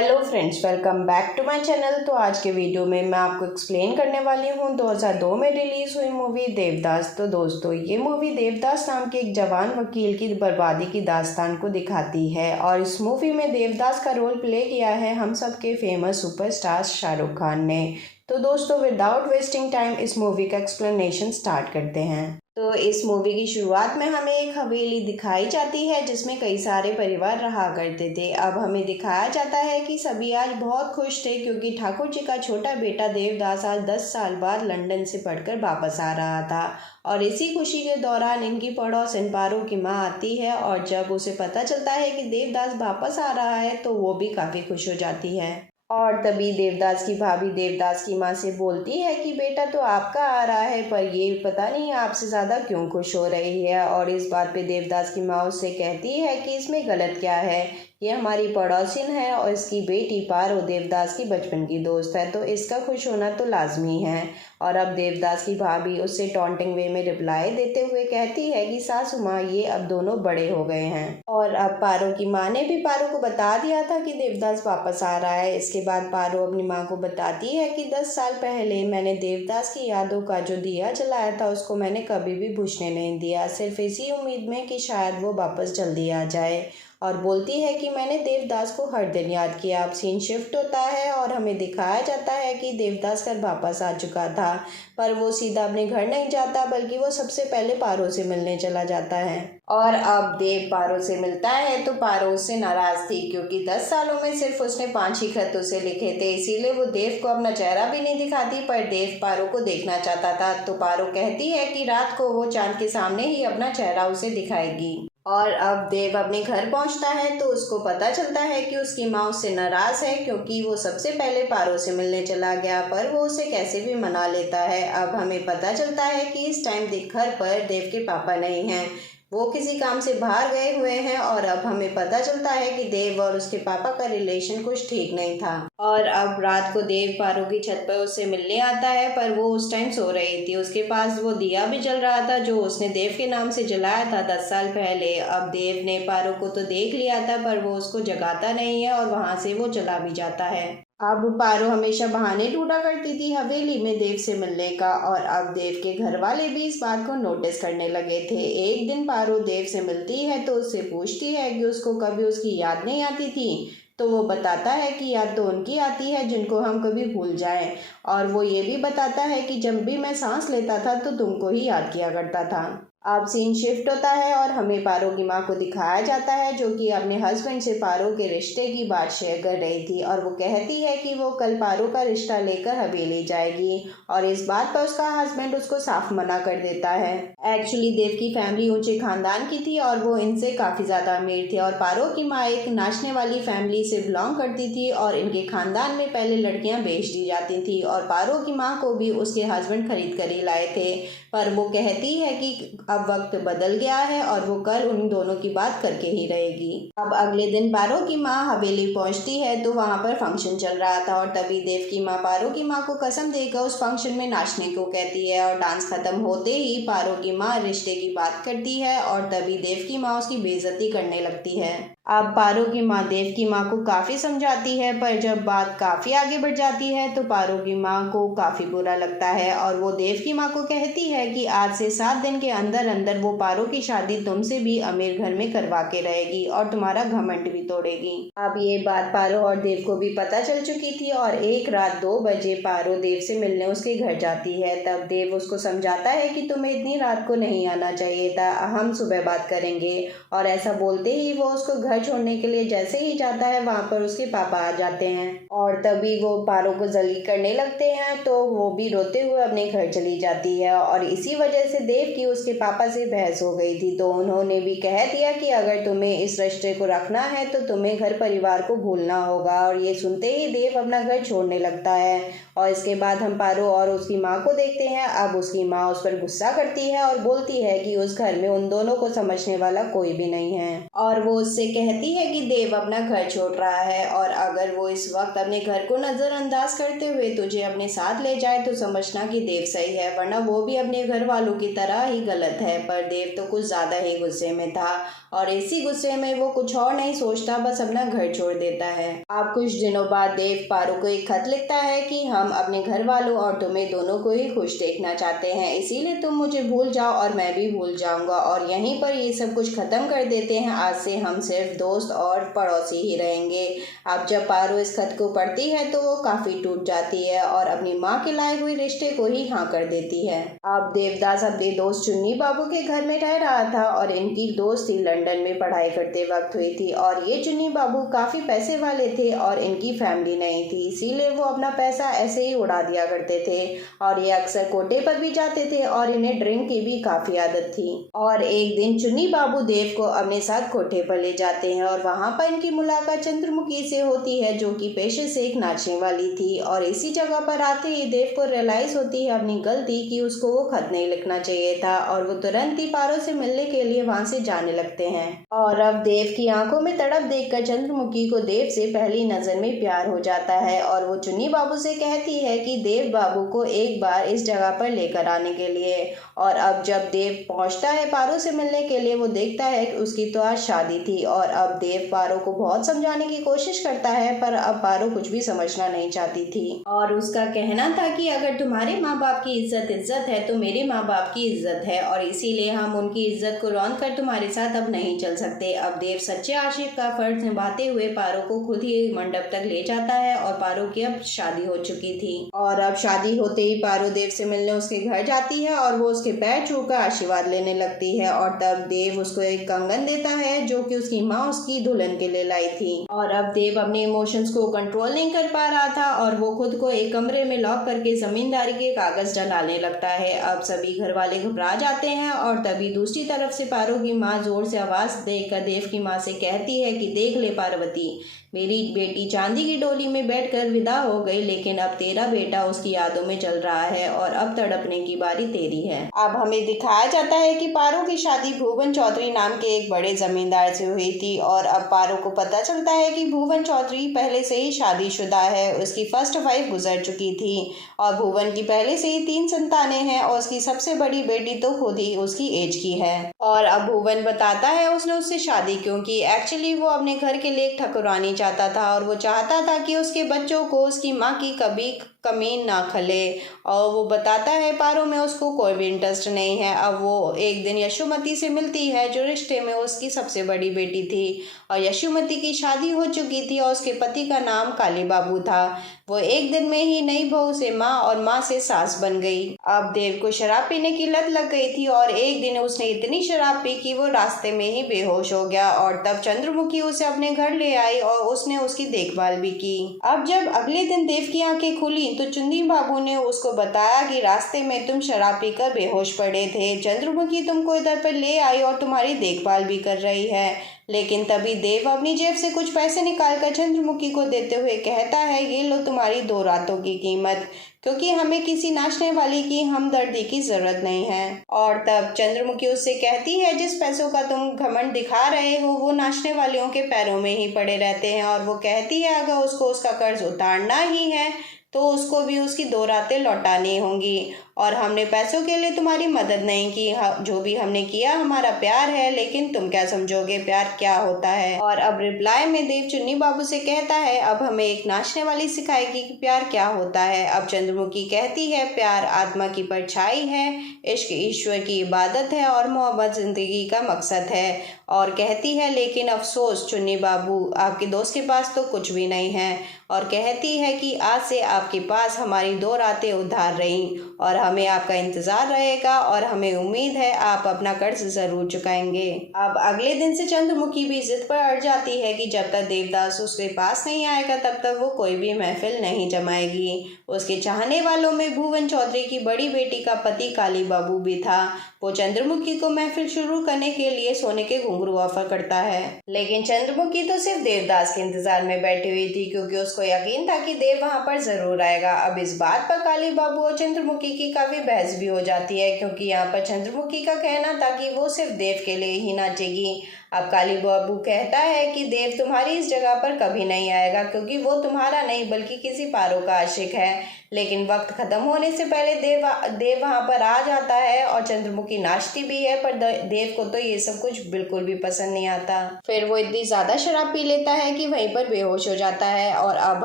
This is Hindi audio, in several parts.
Hello friends, welcome back to my channel. तो आज के वीडियो में मैं आपको एक्सप्लेन करने वाली हूँ 2002 में रिलीज हुई मूवी देवदास। तो दोस्तों, ये मूवी देवदास नाम के एक जवान वकील की बर्बादी की दास्तान को दिखाती है और इस मूवी में देवदास का रोल प्ले किया है हम सबके फेमस सुपरस्टार शाहरुख खान ने। तो दोस्तों, विदाउट वेस्टिंग टाइम इस मूवी का एक्सप्लेनेशन स्टार्ट करते हैं। तो इस मूवी की शुरुआत में हमें एक हवेली दिखाई जाती है जिसमें कई सारे परिवार रहा करते थे। अब हमें दिखाया जाता है कि सभी आज बहुत खुश थे क्योंकि ठाकुर जी का छोटा बेटा देवदास आज 10 साल बाद लंदन से पढ़कर वापस आ रहा था और इसी खुशी के दौरान इनकी पड़ोसन पारो की माँ आती है और जब उसे पता चलता है कि देवदास वापस आ रहा है तो वो भी काफ़ी खुश हो जाती है। और तभी देवदास की भाभी देवदास की माँ से बोलती है कि बेटा तो आपका आ रहा है, पर ये पता नहीं आपसे ज़्यादा क्यों खुश हो रही है। और इस बात पे देवदास की माँ उससे कहती है कि इसमें गलत क्या है, ये हमारी पड़ोसिन है और इसकी बेटी पारो देवदास की बचपन की दोस्त है, तो इसका खुश होना तो लाजमी है। और अब देवदास की भाभी उससे टॉन्टिंग वे में रिप्लाई देते हुए कहती है कि सासू माँ, ये अब दोनों बड़े हो गए हैं और अब पारो की माँ ने भी पारो को बता दिया था कि देवदास वापस आ रहा है। इसके बाद पारो अपनी माँ को बताती है कि 10 साल पहले मैंने देवदास की यादों का जो दिया जलाया था उसको मैंने कभी भी बुझने नहीं दिया, सिर्फ इसी उम्मीद में कि शायद वो वापस जल्दी आ जाए। और बोलती है कि मैंने देवदास को हर दिन याद किया। अब सीन शिफ्ट होता है और हमें दिखाया जाता है कि देवदास घर वापस आ चुका था, पर वो सीधा अपने घर नहीं जाता बल्कि वो सबसे पहले पारो से मिलने चला जाता है। और अब देव पारो से मिलता है तो पारो उससे नाराज थी क्योंकि 10 सालों में सिर्फ उसने 5 ही खत उसे लिखे थे, इसीलिए वो देव को अपना चेहरा भी नहीं दिखाती, पर देव पारो को देखना चाहता था। तो पारो कहती है कि रात को वो चांद के सामने ही अपना चेहरा उसे दिखाएगी। और अब देव अपने घर पहुंचता है तो उसको पता चलता है कि उसकी माँ उससे नाराज है क्योंकि वो सबसे पहले पारो से मिलने चला गया, पर वो उसे कैसे भी मना लेता है। अब हमें पता चलता है कि इस टाइम घर पर देव के पापा नहीं हैं, वो किसी काम से बाहर गए हुए हैं। और अब हमें पता चलता है कि देव और उसके पापा का रिलेशन कुछ ठीक नहीं था। और अब रात को देव पारो की छत पर उससे मिलने आता है, पर वो उस टाइम सो रही थी। उसके पास वो दिया भी जल रहा था जो उसने देव के नाम से जलाया था 10 साल पहले। अब देव ने पारो को तो देख लिया था पर वो उसको जगाता नहीं है और वहां से वो चला भी जाता है। अब पारो हमेशा बहाने ढूंढा करती थी हवेली में देव से मिलने का और अब देव के घर वाले भी इस बात को नोटिस करने लगे थे। एक दिन पारो देव से मिलती है तो उससे पूछती है कि उसको कभी उसकी याद नहीं आती थी, तो वो बताता है कि याद तो उनकी आती है जिनको हम कभी भूल जाएं। और वो ये भी बताता है कि जब भी मैं सांस लेता था तो तुमको ही याद किया करता था। अब सीन शिफ्ट होता है और हमें पारो की माँ को दिखाया जाता है जो कि अपने हस्बैंड से पारो के रिश्ते की बात शेयर कर रही थी और वो कहती है कि वो कल पारो का रिश्ता लेकर हवेली जाएगी और इस बात पर उसका हस्बैंड उसको साफ मना कर देता है। एक्चुअली देव की फैमिली ऊंचे खानदान की थी और वो इनसे काफ़ी ज़्यादा अमीर थे और पारो की माँ एक नाचने वाली फैमिली से बिलोंग करती थी और इनके खानदान में पहले लड़कियां बेच दी जाती थी और पारो की माँ को भी उसके हस्बैंड खरीद कर ही लाए थे, पर वो कहती है कि अब वक्त बदल गया है और वो कल उन दोनों की बात करके ही रहेगी। अब अगले दिन पारो की माँ हवेली पहुंचती है तो वहां पर फंक्शन चल रहा था और तभी देव की माँ पारो की माँ को कसम देकर उस फंक्शन में नाचने को कहती है और डांस खत्म होते ही पारो की माँ रिश्ते की बात करती है और तभी देव की माँ उसकी बेइज्जती करने लगती है। अब पारो की माँ देव की माँ को काफ़ी समझाती है, पर जब बात काफ़ी आगे बढ़ जाती है तो पारो की माँ को काफ़ी बुरा लगता है और वो देव की माँ को कहती है कि आज से 7 दिन के अंदर अंदर वो पारो की शादी तुमसे भी अमीर घर में करवा के रहेगी और तुम्हारा घमंड भी तोड़ेगी। अब ये बात पारो और देव को भी पता चल चुकी थी और एक रात 2 बजे पारो देव से मिलने उसके घर जाती है। तब देव उसको समझाता है कि तुम्हें इतनी रात को नहीं आना चाहिए था, हम सुबह बात करेंगे। और ऐसा बोलते ही वो उसको घर छोड़ने के लिए जैसे ही जाता है वहां पर उसके पापा आ जाते हैं और तभी वो पारो को जलील करने लगते हैं, तो वो भी रोते हुए अपने घर चली जाती है। और इसी वजह से देव की उसके पापा से बहस हो गई थी, तो उन्होंने भी कह दिया कि अगर तुम्हें इस रिश्ते को रखना है तो तुम्हें घर परिवार को भूलना होगा। और ये सुनते ही देव अपना घर छोड़ने लगता है और इसके बाद हम पारो और उसकी माँ को देखते हैं। अब उसकी माँ उस पर गुस्सा करती है और बोलती है कि उस घर में उन दोनों को समझने वाला कोई भी नहीं है और वो उससे कहती है कि देव अपना घर छोड़ रहा है और अगर वो इस वक्त अपने घर को नजरअंदाज करते हुए तुझे अपने साथ ले जाए तो समझना कि देव सही है, वरना वो भी अपने घर वालों की तरह ही गलत है। पर देव तो कुछ ज्यादा ही गुस्से में था और इसी गुस्से में वो कुछ और नहीं सोचता, बस अपना घर छोड़ देता है। अब कुछ दिनों बाद देव पारो को एक खत लिखता है कि हम अपने घर वालों और तुम्हें दोनों को ही खुश देखना चाहते हैं, इसीलिए तुम मुझे भूल जाओ और मैं भी भूल जाऊंगा और यहीं पर ये सब कुछ खत्म कर देते हैं। आज से हम सिर्फ दोस्त और पड़ोसी ही रहेंगे। अब जब पारो इस खत को पढ़ती है तो वो काफी टूट जाती है और अपनी माँ के लाए हुए रिश्ते को ही हाँ कर देती है। अब देवदास अपने दोस्त चुन्नी बाबू के घर में रह रहा था और इनकी दोस्ती लंदन में पढ़ाई करते वक्त हुई थी और ये चुन्नी बाबू काफी पैसे वाले थे और इनकी फैमिली नहीं थी, इसीलिए वो अपना पैसा ऐसे ही उड़ा दिया करते थे और ये अक्सर कोटे पर भी जाते थे और इन्हें ड्रिंक की भी काफी आदत थी। और एक दिन चुन्नी बाबू देव को अपने साथ कोठे पर ले जाते हैं और वहां पर इनकी मुलाकात चंद्रमुखी से होती है जो कि पेशे से एक नाचने वाली थी और इसी जगह पर आते ही देव को रियलाइज होती है अपनी गलती कि उसको वो खत नहीं लिखना चाहिए था और वो तुरंत ही पारो से मिलने के लिए वहां से जाने लगते हैं। और अब देव की आंखों में तड़प देखकर चंद्रमुखी को देव से पहली नजर में प्यार हो जाता है और वो चुन्नी बाबू से कहती है कि देव बाबू को एक बार इस जगह पर लेकर आने के लिए। और अब जब देव पहुंचता है पारो से मिलने के लिए वो देखता है कि उसकी तो आज शादी थी और अब देव पारो को बहुत समझाने की कोशिश करता है पर अब पारो कुछ भी समझना नहीं चाहती थी और उसका कहना था कि अगर तुम्हारे माँ बाप की इज्जत है तो मेरे माँ बाप की इज्जत है और इसीलिए हम उनकी इज्जत को रौंद कर तुम्हारे साथ अब नहीं चल सकते। अब देव सच्चे आशिक का फर्ज निभाते हुए पारो को खुद ही मंडप तक ले जाता है और पारो की अब शादी हो चुकी थी और अब शादी होते ही पारो देव से मिलने उसके घर जाती है और वो उसके पैर छूकर आशीर्वाद लेने लगती है और तब देव उसको एक कंगन देता है जो कि उसकी माँ उसकी दुल्हन के लिए लाई थी। और अब देव अपने इमोशंस को कंट्रोल नहीं कर पा रहा था और वो खुद को एक कमरे में लॉक करके जमींदारी के कागज डलाने लगता है। अब सभी घर वाले घबरा जाते हैं और तभी दूसरी तरफ से पारो की माँ जोर से आवाज देकर देव की माँ से कहती है कि देख ले पार्वती, मेरी बेटी चांदी की डोली में बैठकर विदा हो गई लेकिन अब तेरा बेटा उसकी यादों में चल रहा है और अब तड़पने की बारी तेरी है। अब हमें दिखाया जाता है कि पारो की शादी भुवन चौधरी नाम के एक बड़े जमींदार से हुई थी और अब पारो को पता चलता है कि भुवन चौधरी पहले से ही शादीशुदा है, उसकी फर्स्ट वाइफ गुजर चुकी थी और भुवन की पहले से ही 3 संतानें हैं और उसकी सबसे बड़ी बेटी तो खुद ही उसकी एज की है। और अब भुवन बताता है उसने उससे शादी क्यों की। एक्चुअली वो अपने घर के लिए एक ठकुरानी चाहता था और वो चाहता था कि उसके बच्चों को उसकी माँ की कभी कमी ना खले और वो बताता है पारो में उसको कोई भी इंटरेस्ट नहीं है। अब वो एक दिन यशोमती से मिलती है जो रिश्ते में उसकी सबसे बड़ी बेटी थी और यशोमती की शादी हो चुकी थी और उसके पति का नाम काली बाबू था। वो एक दिन में ही नई बहू से माँ और माँ से सास बन गई। अब देव को शराब पीने की लत लग गई थी और एक दिन उसने इतनी शराब पी कि वो रास्ते में ही बेहोश हो गया और तब चंद्रमुखी उसे अपने घर ले आई और उसने उसकी देखभाल भी की। अब जब अगले दिन देव की आंखें खुली तो चुन्नी बाबू ने उसको बताया कि रास्ते में तुम शराब पीकर बेहोश पड़े थे, चंद्रमुखी तुमको इधर पर ले आई और तुम्हारी देखभाल भी कर रही है। लेकिन तभी देव अपनी जेब से कुछ पैसे निकालकर चंद्रमुखी को देते हुए कहता है ये लो तुम्हारी 2 रातों की कीमत, क्योंकि हमें किसी नाचने वाली की हमदर्दी की जरूरत नहीं है। और तब चंद्रमुखी उससे कहती है जिस पैसों का तुम घमंड दिखा रहे हो वो नाचने वालियों के पैरों में ही पड़े रहते हैं और वो कहती है अगर उसको उसका कर्ज उतारना ही है तो उसको भी उसकी 2 रातें लौटानी होंगी और हमने पैसों के लिए तुम्हारी मदद नहीं की, जो भी हमने किया हमारा प्यार है, लेकिन तुम क्या समझोगे प्यार क्या होता है। और अब रिप्लाई में देव चुन्नी बाबू से कहता है अब हमें एक नाचने वाली सिखाएगी कि प्यार क्या होता है। अब चंद्रमुखी कहती है प्यार आत्मा की परछाई है, इश्क ईश्वर की इबादत है और मोहब्बत जिंदगी का मकसद है। और कहती है लेकिन अफसोस चुन्नी बाबू आपके दोस्त के पास तो कुछ भी नहीं है और कहती है कि आज से आपके पास हमारी 2 रातें उधार रहीं और हमें आपका इंतजार रहेगा और हमें उम्मीद है आप अपना कर्ज जरूर चुकाएंगे। अब अगले दिन से चंद्रमुखी भी जिद पर अड़ जाती है कि जब तक देवदास उसके पास नहीं आएगा तब तक वो कोई भी महफिल नहीं जमाएगी। उसके चाहने वालों में भुवन चौधरी की बड़ी बेटी का पति काली बाबू भी था। वो चंद्रमुखी को महफिल शुरू करने के लिए सोने के घुंघरू ऑफर करता है, लेकिन चंद्रमुखी तो सिर्फ देवदास के इंतजार में बैठी हुई थी क्योंकि उसको यकीन था कि देव वहां पर जरूर आएगा। अब इस बात पर काली बाबू और चंद्रमुखी की काफी बहस भी हो जाती है क्योंकि यहाँ पर चंद्रमुखी का कहना था कि वो सिर्फ देव के लिए ही नाचेगी। अब काली बाबू कहता है कि देव तुम्हारी इस जगह पर कभी नहीं आएगा, क्योंकि वो तुम्हारा नहीं बल्कि किसी पारो का आशिक है। लेकिन वक्त खत्म होने से पहले देव वहां पर आ जाता है और चंद्रमुखी नाचती भी है, पर देव को तो ये सब कुछ बिल्कुल भी पसंद नहीं आता। फिर वो इतनी ज्यादा शराब पी लेता है कि वहीं पर बेहोश हो जाता है। और अब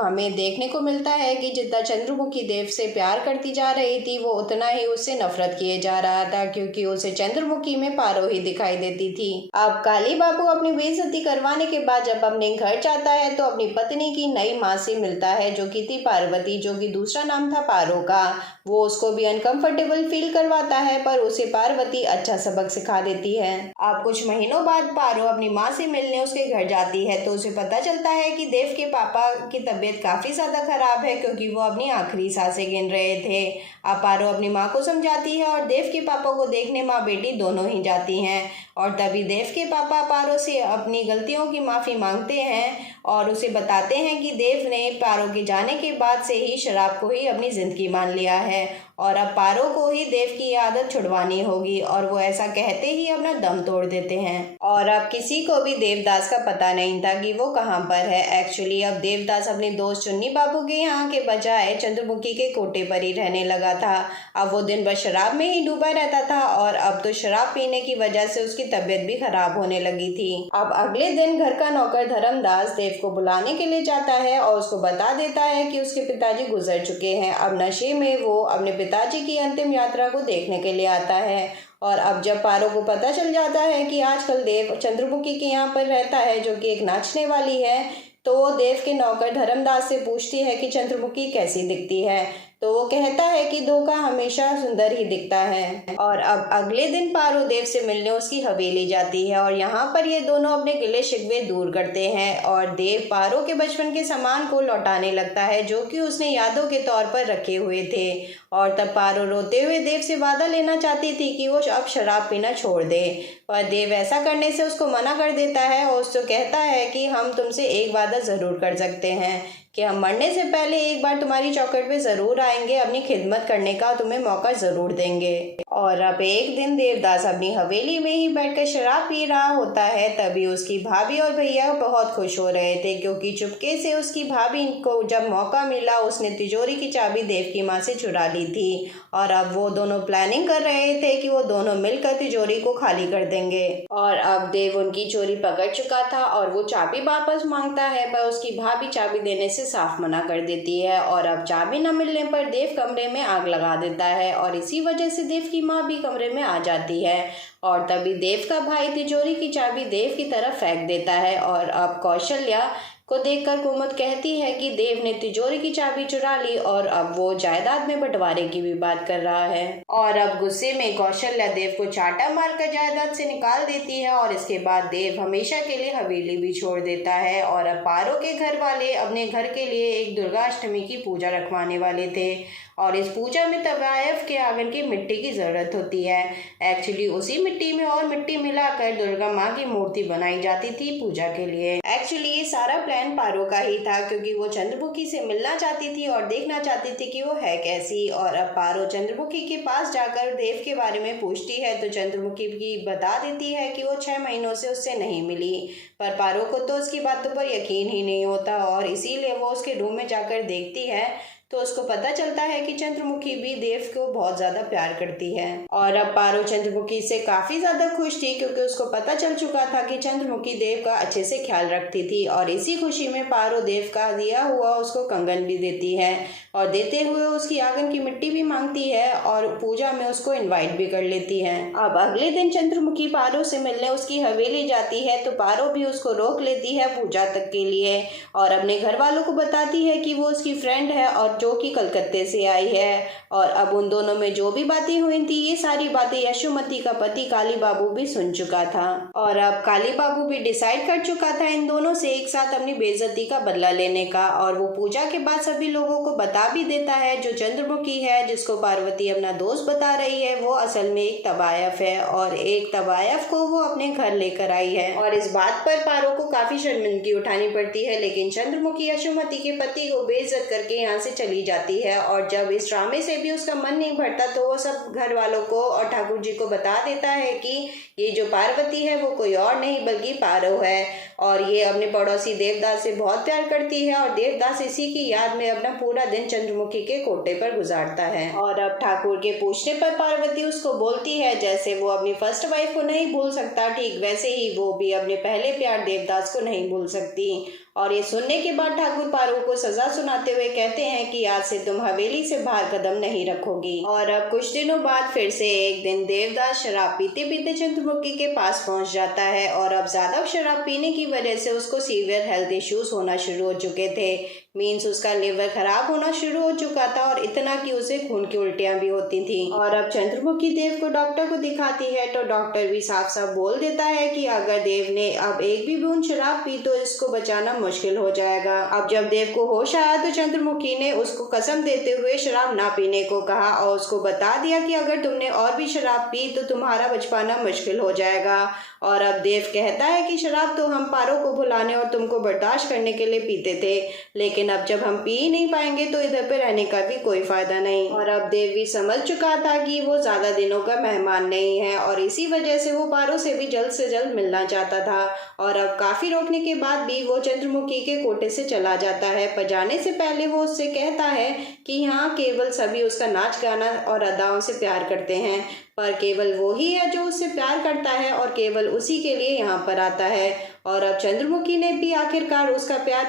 हमें देखने को मिलता है कि जितना चंद्रमुखी देव से प्यार करती जा रही थी, वो उतना ही उससे नफरत किए जा रहा था, क्योंकि उसे चंद्रमुखी में पारो ही दिखाई देती थी। अब काली बाबू अपनी बेइज्जती करवाने के बाद जब अपने घर जाता है तो अपनी पत्नी की नई माँ से मिलता है, जो कि थी पार्वती, जो कि दूसरा नाम था पारो का। वो उसको भी अनकंफर्टेबल फील करवाता है, पर उसे पार्वती अच्छा सबक सिखा देती है। अब कुछ महीनों बाद पारो अपनी माँ से मिलने उसके घर जाती है, तो उसे पता चलता है कि देव के पापा की तबीयत काफी ज्यादा खराब है, क्योंकि वो अपनी आखिरी सांसें गिन रहे थे। अब पारो अपनी माँ को समझाती है और देव के पापा को देखने माँ बेटी दोनों ही जाती हैं। और तभी देव के पापा पारो से अपनी गलतियों की माफ़ी मांगते हैं और उसे बताते हैं कि देव ने पारो के जाने के बाद से ही शराब को ही अपनी ज़िंदगी मान लिया है और अब पारो को ही देव की आदत छुड़वानी होगी। और वो ऐसा कहते ही अपना दम तोड़ देते हैं। और अब किसी को भी देवदास का पता नहीं था कि वो कहाँ पर है। एक्चुअली अब देवदास अपने दोस्त चुन्नी बाबू के यहाँ के बजाय चंद्रमुखी के कोटे पर ही रहने लगा था। अब वो दिन भर शराब में ही डूबा रहता था और अब तो शराब पीने की वजह से उसकी तबीयत भी खराब होने लगी थी। अब अगले दिन घर का नौकर धर्मदास देव को बुलाने के लिए जाता है और उसको बता देता है कि उसके पिताजी गुजर चुके हैं। अब नशे में वो अपने पिताजी की अंतिम यात्रा को देखने के लिए आता है। और अब जब पारो को पता चल जाता है कि आजकल देव चंद्रमुखी के यहाँ पर रहता है, जो कि एक नाचने वाली है, तो वो देव के नौकर धर्मदास से पूछती है कि चंद्रमुखी कैसी दिखती है। तो वो कहता है कि धोखा हमेशा सुंदर ही दिखता है। और अब अगले दिन पारो देव से मिलने उसकी हवेली जाती है और यहाँ पर ये दोनों अपने गिले शिकवे दूर करते हैं और देव पारो के बचपन के सामान को लौटाने लगता है, जो कि उसने यादों के तौर पर रखे हुए थे। और तब पारो रोते हुए देव से वादा लेना चाहती थी कि वो अब शराब पीना छोड़ दे, पर देव ऐसा करने से उसको मना कर देता है और उसको कहता है कि हम तुमसे एक वादा ज़रूर कर सकते हैं कि हम मरने से पहले एक बार तुम्हारी चौखट पे ज़रूर आएंगे, अपनी खिदमत करने का तुम्हें मौका ज़रूर देंगे। और अब एक दिन देवदास अपनी हवेली में ही बैठकर शराब पी रहा होता है, तभी उसकी भाभी और भैया बहुत खुश हो रहे थे, क्योंकि चुपके से उसकी भाभी को जब मौका मिला उसने तिजोरी की चाबी देव की माँ से चुरा ली थी। और अब वो दोनों प्लानिंग कर रहे थे कि वो दोनों मिलकर तिजोरी को खाली कर देंगे। और अब देव उनकी चोरी पकड़ चुका था और वो चाबी वापस मांगता है, पर उसकी भाभी चाबी देने से साफ मना कर देती है। और अब चाबी न मिलने पर देव कमरे में आग लगा देता है और इसी वजह से देव की माँ भी कमरे में आ जाती है। और तभी देव का भाई तिजोरी की चाबी देव की तरफ फेंक देता है। और अब कौशल्या को देखकर कुमुद कहती है कि देव ने तिजोरी की चाबी चुरा ली और अब वो जायदाद में बंटवारे की भी बात कर रहा है। और अब गुस्से में कौशल्या देव को चाटा मारकर जायदाद से निकाल देती है और इसके बाद देव हमेशा के लिए हवेली भी छोड़ देता है। और अब पारो के घर वाले अपने घर के लिए एक दुर्गाष्टमी की पूजा रखवाने वाले थे और इस पूजा में तवायफ के आंगन की मिट्टी की जरूरत होती है। एक्चुअली उसी मिट्टी में और मिट्टी मिलाकर दुर्गा माँ की मूर्ति बनाई जाती थी पूजा के लिए। एक्चुअली ये सारा प्लान पारो का ही था, क्योंकि वो चंद्रमुखी से मिलना चाहती थी और देखना चाहती थी कि वो है कैसी। और अब पारो चंद्रमुखी के पास जाकर देव के बारे में पूछती है तो चंद्रमुखी भी बता देती है कि वो 6 महीनों से उससे नहीं मिली, पर पारो को तो उसकी बातों पर यकीन ही नहीं होता और इसीलिए वो उसके रूम में जाकर देखती है तो उसको पता चलता है कि चंद्रमुखी भी देव को बहुत ज्यादा प्यार करती है। और अब पारो चंद्रमुखी से काफी ज्यादा खुश थी, क्योंकि उसको पता चल चुका था कि चंद्रमुखी देव का अच्छे से ख्याल रखती थी और इसी खुशी में पारो देव का दिया हुआ उसको कंगन भी देती है और देते हुए उसकी आंगन की मिट्टी भी मांगती है और पूजा में उसको इन्वाइट भी कर लेती है। अब अगले दिन चंद्रमुखी पारो से मिलने उसकी हवेली जाती है तो पारो भी उसको रोक लेती है पूजा तक के लिए और अपने घर वालों को बताती है कि वो उसकी फ्रेंड है और जो कि कलकत्ते से आई है। और अब उन दोनों में जो भी बातें हुई थी ये सारी बातें यशोमती का पति काली बाबू भी सुन चुका था और अब काली बाबू भी डिसाइड कर चुका था इन दोनों से एक साथ अपनी बेइज्जती का बदला लेने का। और वो पूजा के बाद सभी लोगों को बता भी देता है जो चंद्रमुखी है, जिसको पार्वती अपना दोस्त बता रही है, वो असल में एक तवायफ है और एक तवायफ को वो अपने घर लेकर आई है। और इस बात पर पारो को काफी शर्मिंदगी उठानी पड़ती है, लेकिन चंद्रमुखी यशोमती के पति को बेइज्जत करके यहाँ से चली जाती है। और जब इस ड्रामे से भी उसका मन नहीं भरता तो वो सब घर वालों को और ठाकुर जी को बता देता है कि ये जो पार्वती है वो कोई और नहीं बल्कि पारो है, और ये अपने पड़ोसी देवदास से बहुत प्यार करती है। और देवदास इसी की याद में अपना पूरा दिन चंद्रमुखी के कोटे पर गुजारता है। और अब ठाकुर के पूछने पर पार्वती उसको बोलती है जैसे वो अपनी फर्स्ट वाइफ को नहीं भूल सकता, ठीक वैसे ही वो भी अपने पहले प्यार देवदास को नहीं भूल सकती। और ये सुनने के बाद ठाकुर पारो को सजा सुनाते हुए कहते हैं कि आज से तुम हवेली से बाहर कदम नहीं रखोगी। और अब कुछ दिनों बाद फिर से एक दिन देवदास शराब पीते पीते चंद्रमुखी के पास पहुंच जाता है। और अब ज्यादा शराब पीने की वजह से उसको सीवियर हेल्थ इश्यूज होना शुरू हो चुके थे। मीन्स उसका लिवर खराब होना शुरू हो चुका था, और इतना कि उसे खून की उल्टियां भी होती थी। और अब चंद्रमुखी देव को डॉक्टर को दिखाती है तो डॉक्टर भी साफ साफ बोल देता है कि अगर देव ने अब एक भी बूंद शराब पी तो इसको बचाना मुश्किल हो जाएगा। अब जब देव को होश आया तो चंद्रमुखी ने उसको कसम देते हुए शराब ना पीने को कहा और उसको बता दिया कि अगर तुमने और भी शराब पी तो तुम्हारा बच पाना मुश्किल हो जाएगा। और अब देव कहता है कि शराब तो हम पारो को भुलाने और तुमको बर्दाश्त करने के लिए पीते थे, लेकिन अब जब हम पी नहीं पाएंगे तो इधर पे रहने का भी कोई फायदा नहीं। और अब देव भी समझ चुका था कि वो ज्यादा दिनों का मेहमान नहीं है, और इसी वजह से वो पारो से भी जल्द मिलना चाहता था। और अब काफी रोकने के बाद भी वो चंद्रमुखी के कोटे से चला जाता है, पर जाने से पहले वो उससे कहता है कि यहाँ केवल सभी उसका नाच गाना और अदाओं से प्यार करते हैं, पर केवल वो ही है जो उससे प्यार करता है और केवल उसी के लिए यहाँ पर आता है। और अब चंद्रमुखी ने भी आखिरकार उसका प्यार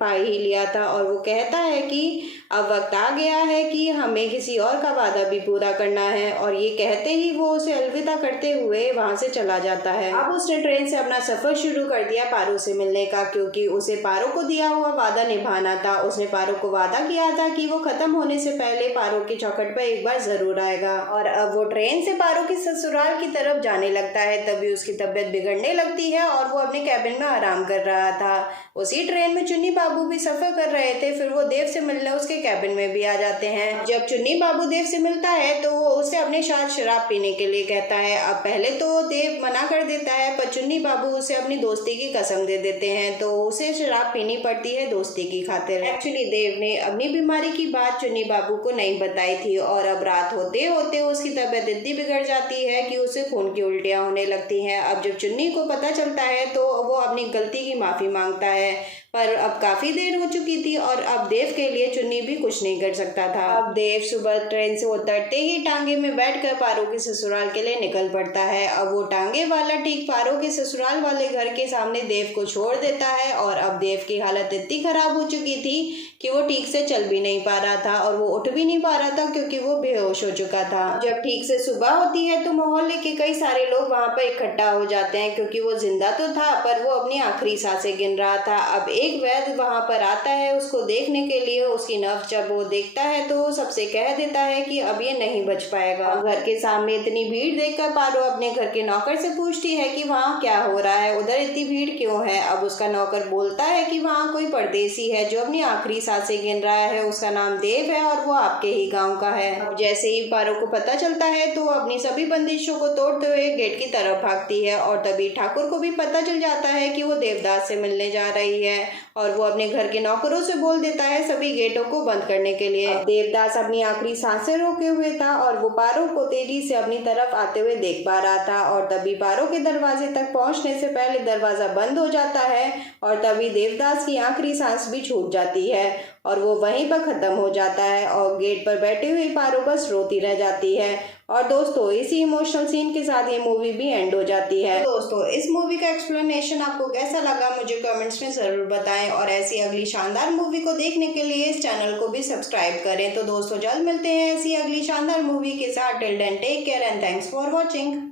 पा ही लिया था, और वो कहता है कि अब वक्त आ गया है कि हमें किसी और का वादा भी पूरा करना है। और ये कहते ही वो उसे अलविदा करते हुए वहां से चला जाता है। अब उसने ट्रेन से अपना सफर शुरू कर दिया पारो से मिलने का, क्योंकि उसे पारो को दिया हुआ वादा निभाना था। उसने पारो को वादा किया था कि वो खत्म होने से पहले पारो की चौखट पर एक बार जरूर आएगा। और अब वो ट्रेन से पारो के ससुराल की तरफ जाने लगता है, तभी उसकी तबीयत बिगड़ने लगती है और वो अपने कैबिन में आराम कर रहा था। उसी ट्रेन में चुन्नी बाबू भी सफर कर रहे थे, फिर वो देव से मिलने उसके कैबिन में भी आ जाते हैं। जब चुन्नी बाबू देव से मिलता है तो वो उसे अपने साथ शराब पीने के लिए कहता है। अब पहले तो देव मना कर देता है, पर चुन्नी बाबू उसे अपनी दोस्ती की कसम दे देते हैं, तो उसे शराब पीनी पड़ती है दोस्ती की खातिर। एक्चुअली देव ने अपनी बीमारी की बात चुन्नी बाबू को नहीं बताई थी, और अब रात होते होते उसकी तबीयत इतनी बिगड़ जाती है कि उसे खून की उल्टियां होने लगती हैं। अब जब चुन्नी को पता चलता है तो वो अपनी गलती की माफी मांगता है, पर अब काफी देर हो चुकी थी और अब देव के लिए चुन्नी भी कुछ नहीं कर सकता था। अब देव सुबह ट्रेन से उतरते ही टांगे में बैठकर पारो के ससुराल के लिए निकल पड़ता है। अब वो टांगे वाला ठीक पारो के ससुराल वाले घर के सामने देव को छोड़ देता है, और अब देव की हालत इतनी खराब हो चुकी थी कि वो ठीक से चल भी नहीं पा रहा था और वो उठ भी नहीं पा रहा था, क्योंकि वो बेहोश हो चुका था। जब ठीक से सुबह होती है तो मोहल्ले के कई सारे लोग वहाँ पर इकट्ठा हो जाते हैं, क्योंकि वो जिंदा तो था पर वो अपनी आखिरी सांसें गिन रहा था। अब एक वैद्य वहाँ पर आता है उसको देखने के लिए। उसकी नब्ज जब वो देखता है तो वो सबसे कह देता है कि अब ये नहीं बच पाएगा। घर के सामने इतनी भीड़ देखकर पारो अपने घर के नौकर से पूछती है कि वहाँ क्या हो रहा है, उधर इतनी भीड़ क्यों है। अब उसका नौकर बोलता है कि वहाँ कोई परदेसी है जो अपनी आखिरी सांसें गिन रहा है, उसका नाम देव है और वो आपके ही गाँव का है। अब जैसे ही पारो को पता चलता है तो वो अपनी सभी बंदिशों को तोड़ते हुए गेट की तरफ भागती है, और तभी ठाकुर को भी पता चल जाता है कि वो देवदास से मिलने जा रही है, और वो अपने घर के नौकरों से बोल देता है सभी गेटों को बंद करने के लिए। देवदास अपनी आखिरी सांसें रोके हुए था और वो पारो को तेजी से अपनी तरफ आते हुए देख पा रहा था, और तभी पारो के दरवाजे तक पहुंचने से पहले दरवाजा बंद हो जाता है, और तभी देवदास की आखिरी सांस भी छूट जाती है और वो वहीं पर खत्म हो जाता है, और गेट पर बैठी हुई पारो बस रोती रह जाती है। और दोस्तों इसी इमोशनल सीन के साथ ये मूवी भी एंड हो जाती है। दोस्तों इस मूवी का एक्सप्लेनेशन आपको कैसा लगा मुझे कमेंट्स में जरूर बताएं, और ऐसी अगली शानदार मूवी को देखने के लिए इस चैनल को भी सब्सक्राइब करें। तो दोस्तों जल्द मिलते हैं ऐसी अगली शानदार मूवी के साथ। Till then take care and thanks for watching.